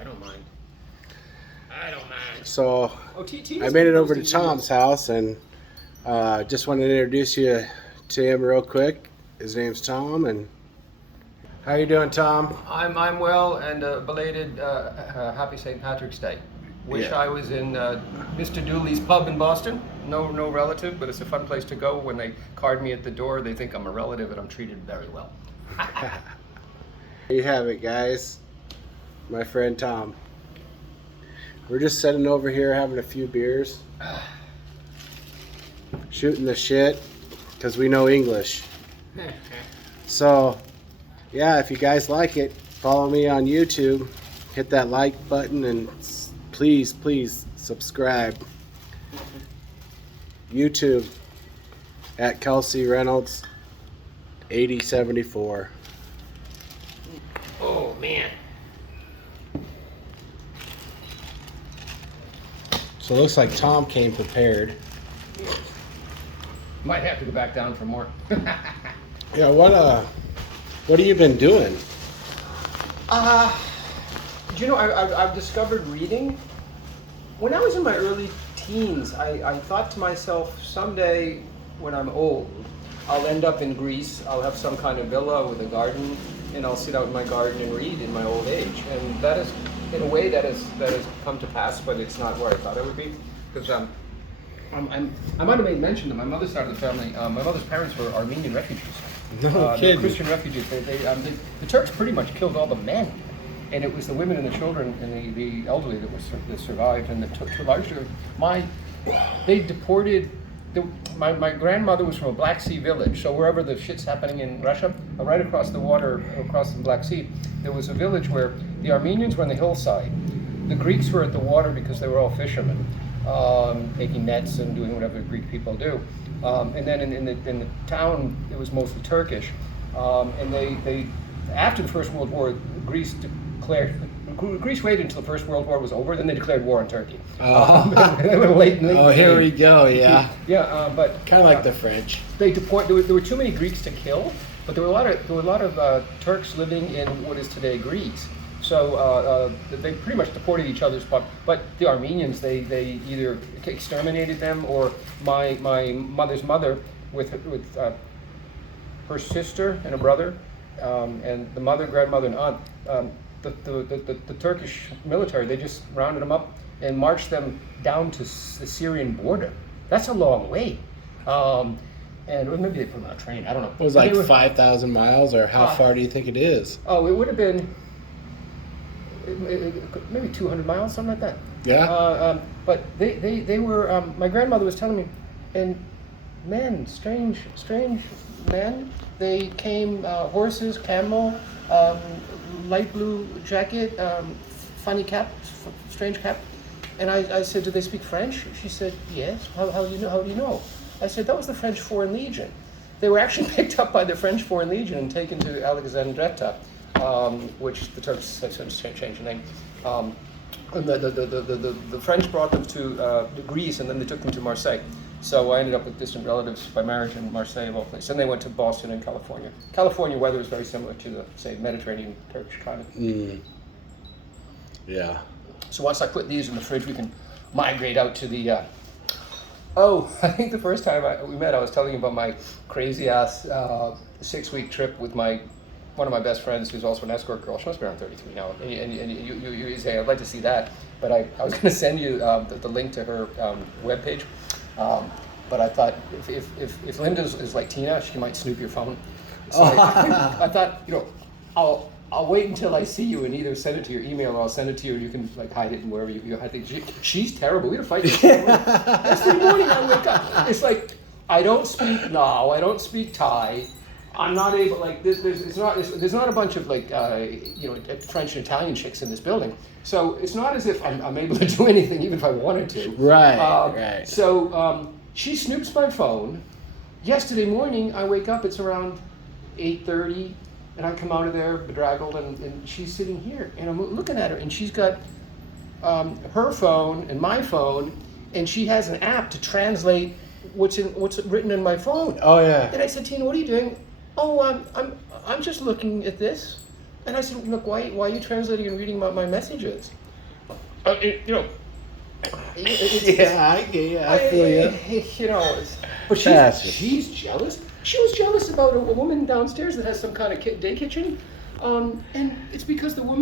I don't mind. I don't mind. So Oh, T I made it over to Tom's house, and just wanted to introduce you to him real quick. His name's Tom, and how you doing, Tom? I'm well, and belated happy St. Patrick's Day. Wish Yeah. I was in Mr. Dooley's pub in Boston. No relative, but it's a fun place to go. When they card me at the door, they think I'm a relative, and I'm treated very well. There you have it, guys. My friend Tom. We're just sitting over here having a few beers, shooting the shit, because we know English. So, yeah, if you guys like it, follow me on YouTube. Hit that like button and please subscribe. YouTube at Kelsey Reynolds 8074. Oh man. So it looks like Tom came prepared. Might have to go back down for more. Yeah, what have you been doing? Do you know, I've discovered reading. When I was in my early teens, I thought to myself, someday when I'm old, I'll end up in Greece, I'll have some kind of villa with a garden, and I'll sit out in my garden and read in my old age. And that is, in a way, that has come to pass, but it's not where I thought it would be. Because I might have made mention that my mother's side of the family, my mother's parents were Armenian refugees. No They're kidding. Christian refugees. The Turks pretty much killed all the men, and it was the women and the children and the elderly that survived. And largely, they deported. My grandmother was from a Black Sea village, so wherever the shit's happening in Russia, right across the water, across the Black Sea, there was a village where the Armenians were on the hillside, the Greeks were at the water because they were all fishermen, taking nets and doing whatever Greek people do. And then in the town, it was mostly Turkish. And they after the First World War, Greece waited until the First World War was over, then they declared war on Turkey. Late Here we go. Yeah, yeah, but kind of like the French. they deport. There were too many Greeks to kill, but there were a lot of Turks living in what is today Greece. So they pretty much deported each other's part. But the Armenians, they either exterminated them, or my mother's mother with her sister and a brother, and the mother, grandmother, and aunt. The Turkish military, they just rounded them up and marched them down to the Syrian border. That's a long way. And maybe they put them on a train. I don't know. It was like 5,000 miles, or how far do you think it is? Oh, it would have been maybe 200 miles, something like that. Yeah. But they were. My grandmother was telling me, and men, strange men. They came horses, camel, light blue jacket, funny cap, strange cap. And I said, do they speak French? She said, yes. How do you know? How do you know? I said, that was the French Foreign Legion. They were actually picked up by the French Foreign Legion and taken to Alexandretta, which the Turks have since changed the name. And the French brought them to Greece, and then they took them to Marseille. So I ended up with distant relatives by marriage in Marseille, of all places. And they went to Boston and California. California weather is very similar to the, say, Mediterranean Turkish climate. Yeah. So once I put these in the fridge, we can migrate out to the... I think the first time we met, I was telling you about my crazy-ass 6-week trip with one of my best friends, who's also an escort girl. She must be around 33 now. And you say, I'd like to see that. But I was going to send you the link to her webpage. But I thought if Linda is like Tina, she might snoop your phone. So I thought, I'll wait until I see you and either send it to your email or I'll send it to you and you can like hide it and wherever you hide it. She's terrible. We had a fight yesterday morning. I wake up. It's like I don't speak Thai. I'm not able, like, there's not a bunch of like French and Italian chicks in this building. So it's not as if I'm able to do anything even if I wanted to. Right. So she snoops my phone. Yesterday morning I wake up, it's around 8:30, and I come out of there bedraggled, and she's sitting here, and I'm looking at her, and she's got her phone and my phone, and she has an app to translate what's written in my phone. Oh yeah. And I said, Tina, what are you doing? Oh, I'm just looking at this. And I said, look, why are you translating and reading my messages? You know, I get you. I feel you. You know, but she's jealous. She was jealous about a woman downstairs that has some kind of day kitchen, and it's because the woman